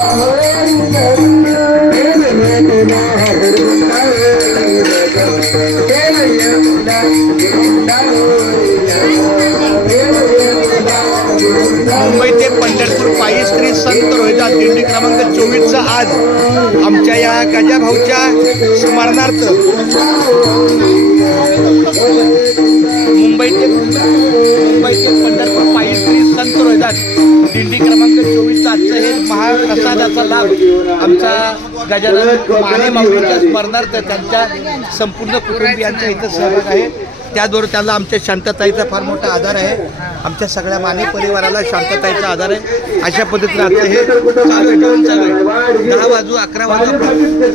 मुंबई ते पंढरपूर पायी श्री संत रोहिदास दिंडी क्रमांक 24चा आज आमच्या या गजाभाऊच्या स्मरणार्थ मुंबई ते पंढरपूर पायी श्री संत रोहिदास दिंडी क्रमांक 24चा आजचं हे महाप्रसादाचा लाभ आमचा गजानन माने माऊलीच्या स्मरणार्थ त्यांच्या संपूर्ण कुटुंबियांचा इथं सहभाग आहे. त्याद्वारे त्याला आमच्या शांतताईचा फार मोठा आधार आहे. आमच्या सगळ्या माने परिवाराला शांतताईचा आधार आहे. अशा पद्धतीने आमचं हे चालू आहे, जेवण चालू आहे. 10 वाजू 11 वाजू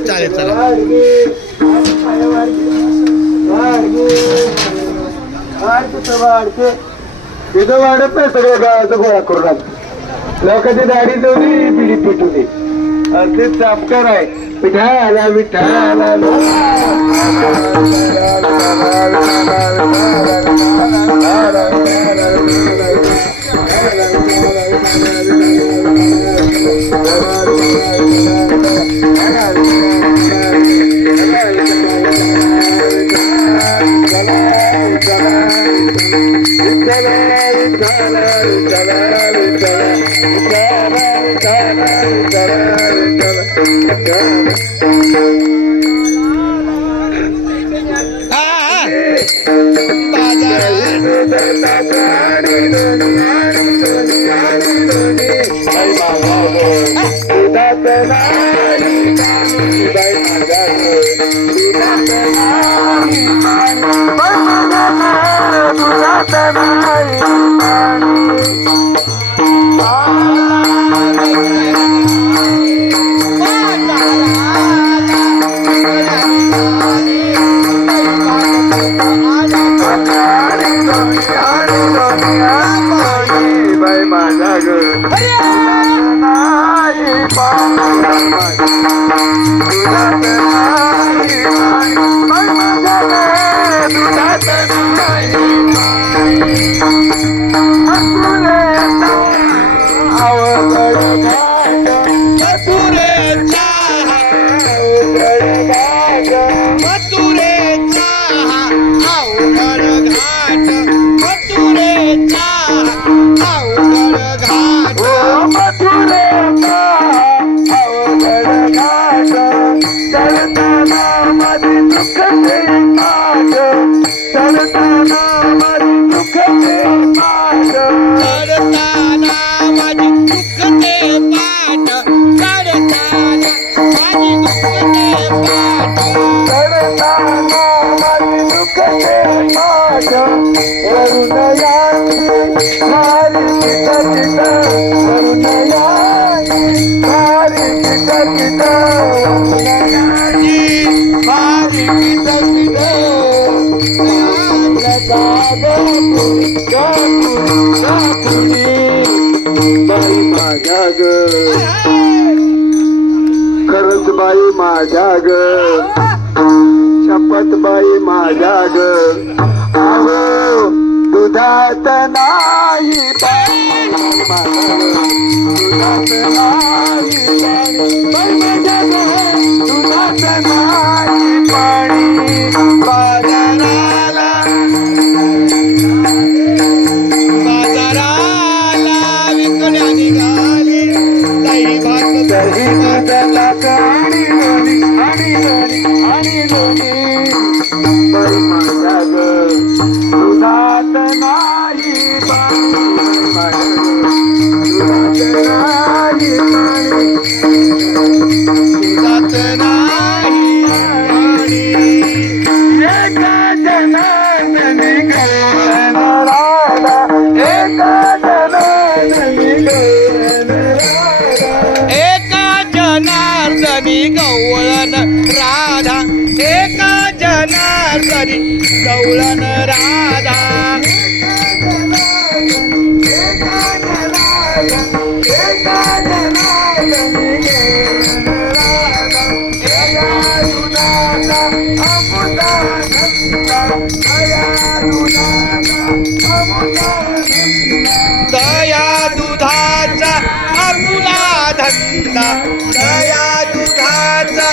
चालेल चला. वाढत नाही सगळ्या गावाचं गोळा करून लोकांची दाढी ठेवली पिढी पिटवली ते चापकार आहे. मिठाई आला मिठाई आला खरंच बाई माझ्या ग शपथ बाई माझ्या ग अहो दुधात नाही दुधात नाही दुधात नाही पाणी बाजाराला विकण्या निघाली काही भात दही दुधाला आणि लोणी आणि लोणी बाई माझ्या ग दुधात नाही दुधात नाही एका जनार्दनी गवळण राधा एका जनार्दनी गवळण एका जनार्दनी गवळण राधा एका जनार्दनी गवळण राधा दया दुधाचा अमुला धंदा दया दुधाचा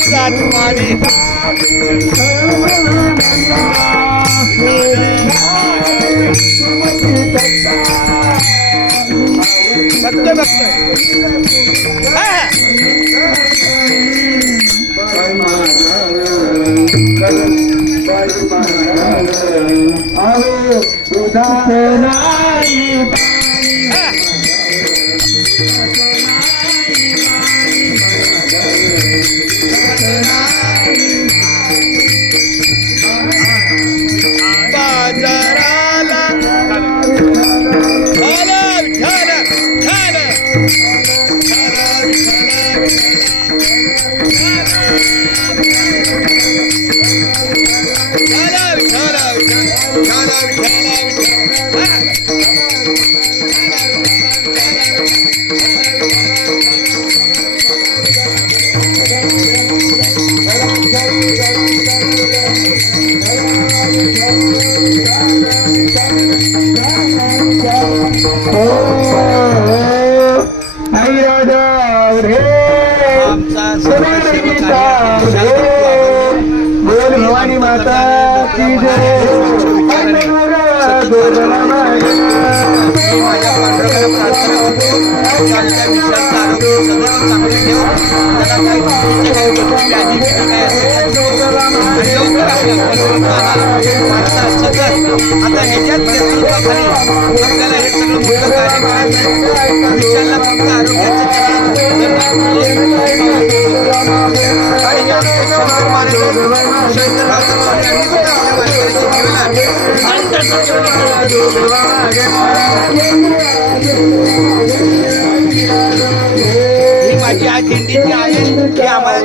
दुधात पाणी बघतोय बाजाराला भवानी माता की जय माझ्या पांडुरंगाला प्रार्थना करतो त्यांच्या विषयाचं आरोग्य सदैव चांगले ठेव त्याला काही व्याधी बिधी काय असेल आणि लवकर आपल्या भारतात सतत आता ह्याच्याच नेतृत्वाखाली आपल्याला हे सगळं मोठं कार्य करायचं विषयाला फक्त आरोग्याचं आणि या शंकर महाराज शंकरराव चव्हाण यांनी सुद्धा आपल्या वारकऱ्याच्या ही माझी आज दिंडीची आहे ही आम्हाला